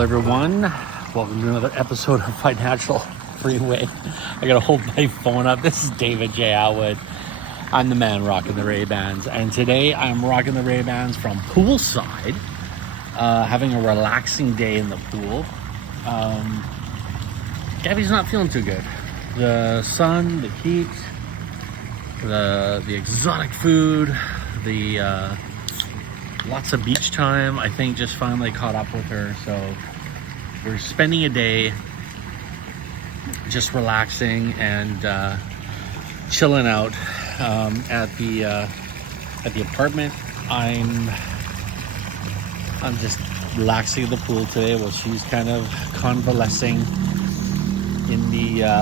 Hello everyone, welcome to another episode of Financial Freeway. I gotta hold my phone up. This is David J. Attwood. I'm the man rocking the Ray-Bans, and today I'm rocking the Ray-Bans from poolside, having a relaxing day in the pool. Gabby's not feeling too good. The sun, the heat, the exotic food, the lots of beach time, I think, just finally caught up with her. So we're spending a day just relaxing and chilling out at the apartment. I'm just relaxing in the pool today while she's kind of convalescing in the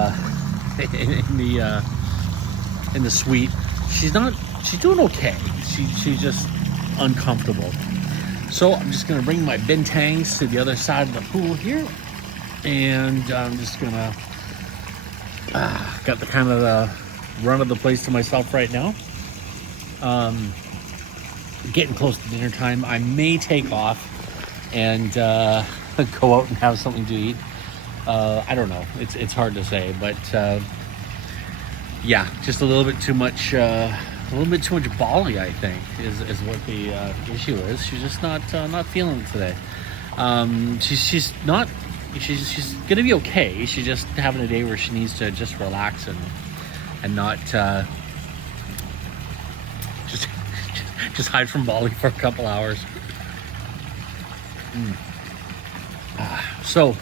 suite. She's doing okay. She's just uncomfortable. So I'm just gonna bring my bentangs to the other side of the pool here, and I'm just gonna got the kind of the run of the place to myself right now. Getting close to dinner time. I may take off and go out and have something to eat. I don't know. It's hard to say, but yeah, just a little bit too much. A little bit too much Bali, I think, is what the issue is. She's just not feeling it today. She's gonna be okay. She's just having a day where she needs to just relax and not just hide from Bali for a couple hours. So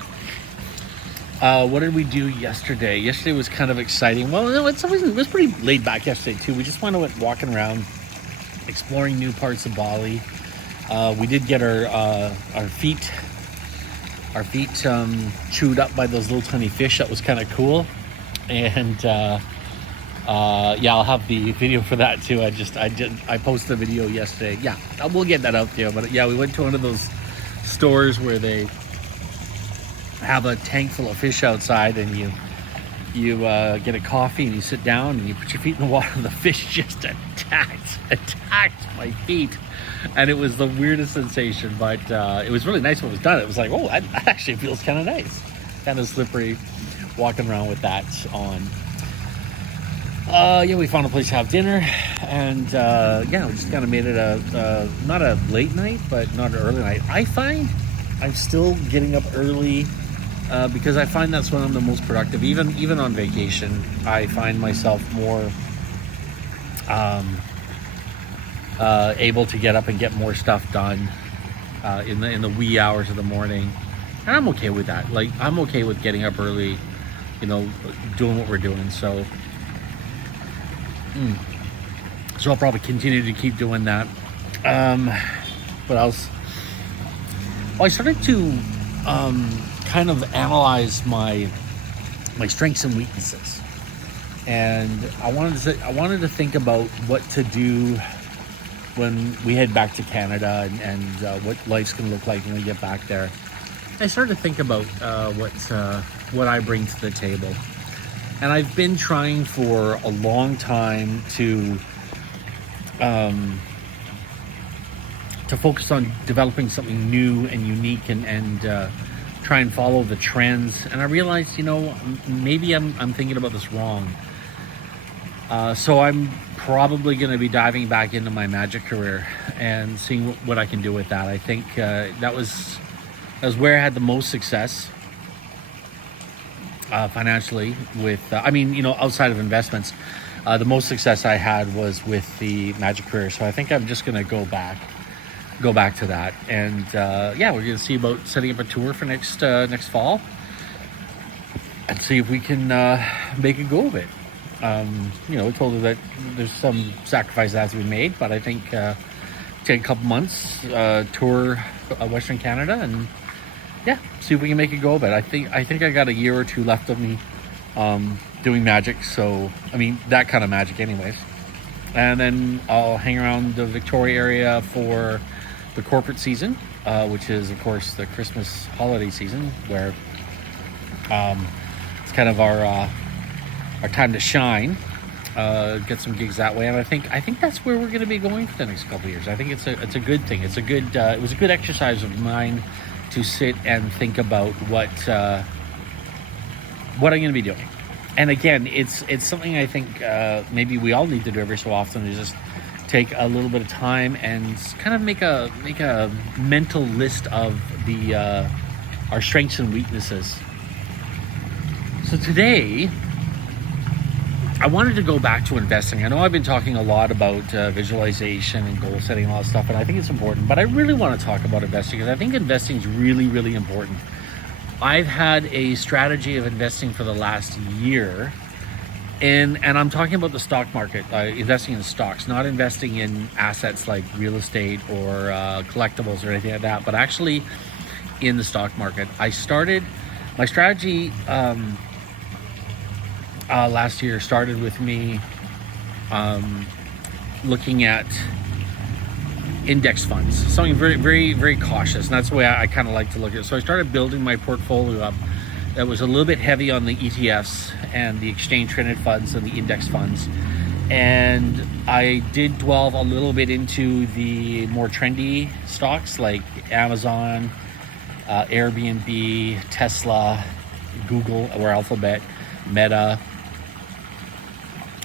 what did we do yesterday? Yesterday was kind of exciting. Well, no, it was pretty laid back yesterday too. We just went walking around, exploring new parts of Bali. We did get our feet chewed up by those little tiny fish. That was kind of cool. And yeah, I'll have the video for that too. I posted a video yesterday. Yeah, we'll get that out there. But yeah, we went to one of those stores where they have a tank full of fish outside, and you get a coffee and you sit down and you put your feet in the water, and the fish just attacked my feet, and it was the weirdest sensation, but it was really nice when it was done. It was like, oh, that actually feels kind of nice, kind of slippery walking around with that on. Yeah, we found a place to have dinner, and yeah, we just kind of made it a not a late night, but not an early night. I find I'm still getting up early because I find that's when I'm the most productive. Even on vacation, I find myself more able to get up and get more stuff done in the wee hours of the morning, and I'm okay with that. Like, I'm okay with getting up early, doing what we're doing. So I'll probably continue to keep doing that. What else? Well, I started to kind of analyze my strengths and weaknesses, and I wanted to think about what to do when we head back to Canada and what life's going to look like when we get back there. I started to think about what I bring to the table, and I've been trying for a long time to focus on developing something new and unique and try and follow the trends. And I realized, maybe I'm thinking about this wrong. So I'm probably going to be diving back into my magic career and seeing what I can do with that. I think that was where I had the most success financially with, outside of investments. The most success I had was with the magic career. So I think I'm just going to go back to that, and yeah, we're going to see about setting up a tour for next fall and see if we can make a go of it. We told her that there's some sacrifice that has to be made, but I think take a couple months, tour Western Canada, and yeah, see if we can make a go of it. I think I got a year or two left of me doing magic, so that kind of magic anyways, and then I'll hang around the Victoria area for the corporate season, which is of course the Christmas holiday season, where it's kind of our time to shine, get some gigs that way. And I think that's where we're going to be going for the next couple of years. I think it's a good thing. It was a good exercise of mine to sit and think about what I'm going to be doing. And again, it's something I think maybe we all need to do every so often, is just take a little bit of time and kind of make a mental list of our strengths and weaknesses. So today, I wanted to go back to investing. I know I've been talking a lot about visualization and goal setting and all that stuff, and I think it's important, but I really want to talk about investing because I think investing is really, really important. I've had a strategy of investing for the last year, and I'm talking about the stock market, investing in stocks, not investing in assets like real estate or collectibles or anything like that, but actually in the stock market. I started my strategy last year started with me looking at index funds, something very, very, very cautious, and that's the way I kind of like to look at it. So I started building my portfolio up that was a little bit heavy on the ETFs and the exchange traded funds and the index funds, and I did delve a little bit into the more trendy stocks like Amazon, Airbnb, Tesla, Google or Alphabet, Meta,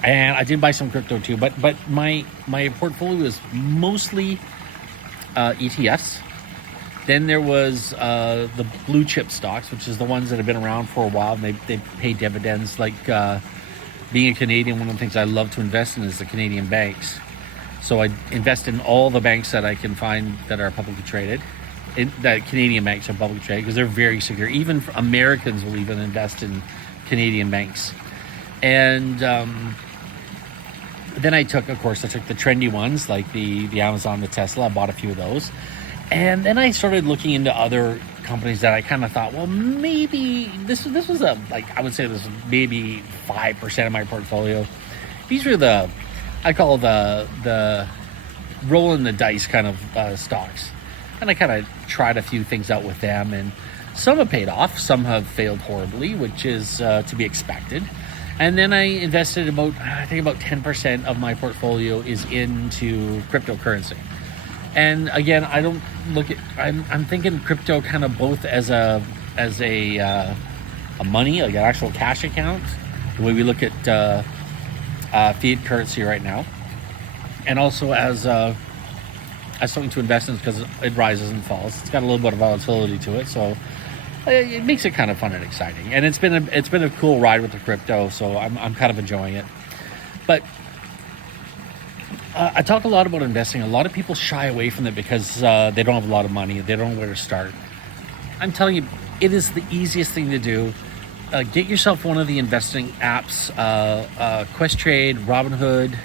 and I did buy some crypto too, but my portfolio is mostly ETFs. Then there was the blue chip stocks, which is the ones that have been around for a while, and they pay dividends. Like being a Canadian, one of the things I love to invest in is the Canadian banks. So I invest in all the banks that I can find that are publicly traded. That Canadian banks are publicly traded because they're very secure. Even Americans will even invest in Canadian banks. And then I took the trendy ones like the Amazon, the Tesla. I bought a few of those. And then I started looking into other companies that I kind of thought, well, maybe this was I would say this was maybe 5% of my portfolio. These were I call the rolling the dice kind of stocks. And I kind of tried a few things out with them, and some have paid off, some have failed horribly, which is to be expected. And then I invested about 10% of my portfolio is into cryptocurrency. And again, I don't look at, I'm thinking crypto kind of both as a money, like an actual cash account, the way we look at fiat currency right now, and also as something to invest in because it rises and falls. It's got a little bit of volatility to it, so it makes it kind of fun and exciting. And it's been a cool ride with the crypto, so I'm kind of enjoying it. But I talk a lot about investing. A lot of people shy away from it because they don't have a lot of money. They don't know where to start. I'm telling you, it is the easiest thing to do. Get yourself one of the investing apps, Questrade, Robinhood.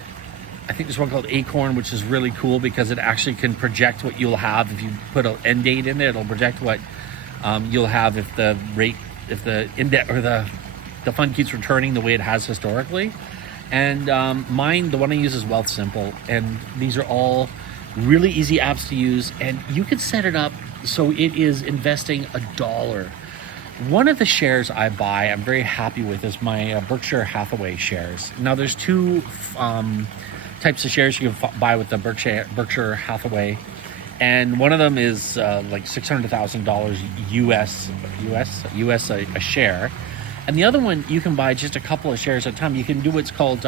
I think there's one called Acorn, which is really cool because it actually can project what you'll have. If you put an end date in it, it'll project what you'll have if the index or the fund keeps returning the way it has historically. And mine, the one I use is Wealth Simple, and these are all really easy apps to use, and you can set it up so it is investing $1. One of the shares I buy, I'm very happy with, is my Berkshire Hathaway shares. Now there's two types of shares you can buy with the Berkshire Hathaway, and one of them is like $600,000 US a share. And the other one, you can buy just a couple of shares at a time. You can do what's called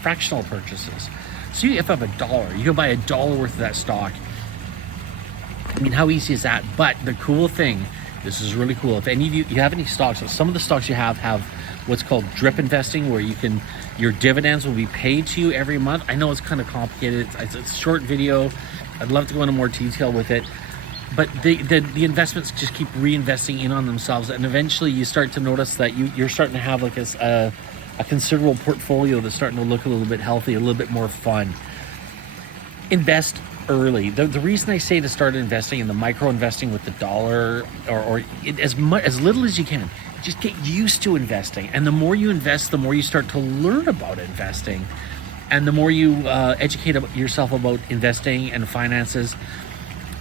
fractional purchases. So if you have $1, you can buy $1 worth of that stock. I mean, how easy is that? But the cool thing, this is really cool. If any of you have any stocks, so some of the stocks you have what's called drip investing, where your dividends will be paid to you every month. I know it's kind of complicated. It's a short video. I'd love to go into more detail with it. But the investments just keep reinvesting in on themselves, and eventually you start to notice that you're starting to have like a considerable portfolio that's starting to look a little bit healthy, a little bit more fun. Invest early. The reason I say to start investing in the micro investing with the $1 or as little as you can, just get used to investing. And the more you invest, the more you start to learn about investing, and the more you educate yourself about investing and finances,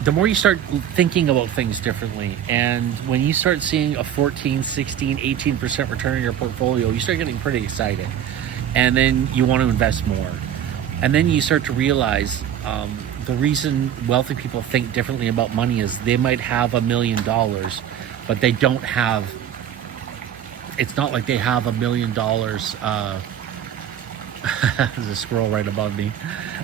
the more you start thinking about things differently. And when you start seeing a 14, 16, 18% return in your portfolio, you start getting pretty excited. And then you want to invest more. And then you start to realize the reason wealthy people think differently about money is they might have $1 million, but they don't have. It's not like they have $1 million. There's a squirrel right above me.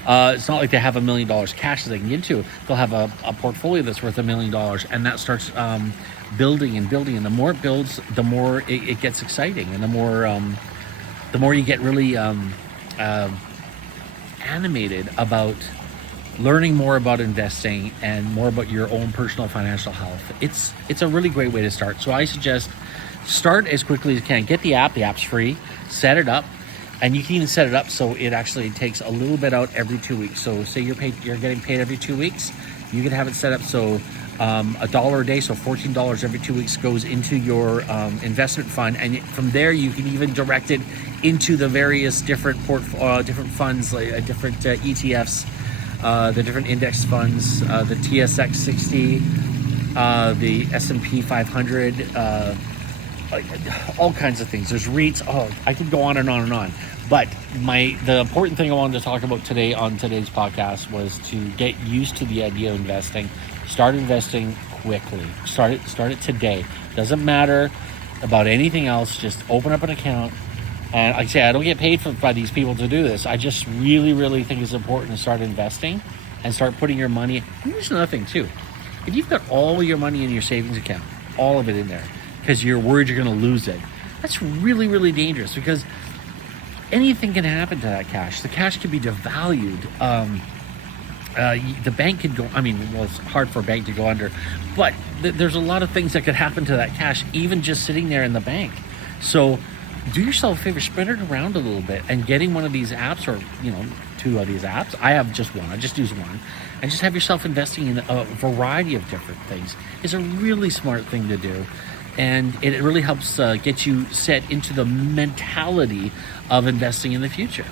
It's not like they have $1 million cash that they can get into. They'll have a portfolio that's worth $1 million, and that starts building and building. And the more it builds, the more it gets exciting, and the more you get really animated about learning more about investing and more about your own personal financial health. It's a really great way to start. So I suggest start as quickly as you can. Get the app. The app's free. Set it up. And you can even set it up so it actually takes a little bit out every 2 weeks. So say you're getting paid every 2 weeks, you can have it set up so $1 a day, so $14 every 2 weeks goes into your investment fund, and from there you can even direct it into the various different funds, like different ETFs, the different index funds, the TSX 60, the S&P 500. All kinds of things. There's REITs. Oh, I could go on and on and on. But the important thing I wanted to talk about today on today's podcast was to get used to the idea of investing. Start investing quickly. Start it today. Doesn't matter about anything else. Just open up an account. And like I say, I don't get paid by these people to do this. I just really, really think it's important to start investing and start putting your money. And here's another thing too. If you've got all your money in your savings account, all of it in there, because you're worried you're going to lose it, that's really, really dangerous, because anything can happen to that cash. The cash could be devalued. The bank could go, it's hard for a bank to go under, but there's a lot of things that could happen to that cash, even just sitting there in the bank. So do yourself a favor, spread it around a little bit, and getting one of these apps, or 2 of these apps. I have just one. I just use one. And just have yourself investing in a variety of different things is a really smart thing to do. And it really helps get you set into the mentality of investing in the future.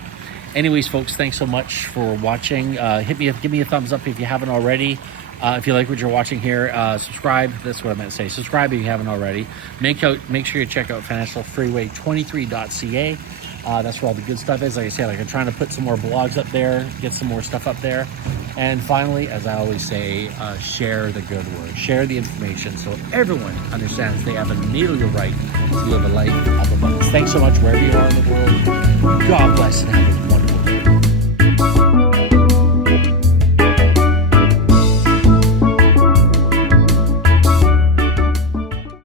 Anyways, folks, thanks so much for watching. Give me a thumbs up if you haven't already. If you like what you're watching here, subscribe. That's what I meant to say. Subscribe if you haven't already. Make sure you check out financialfreeway23.ca. That's where all the good stuff is. Like I said, I'm trying to put some more blogs up there, get some more stuff up there. And finally, as I always say, share the good word. Share the information so everyone understands they have a legal right to live a life of abundance. Thanks so much wherever you are in the world. God bless and have a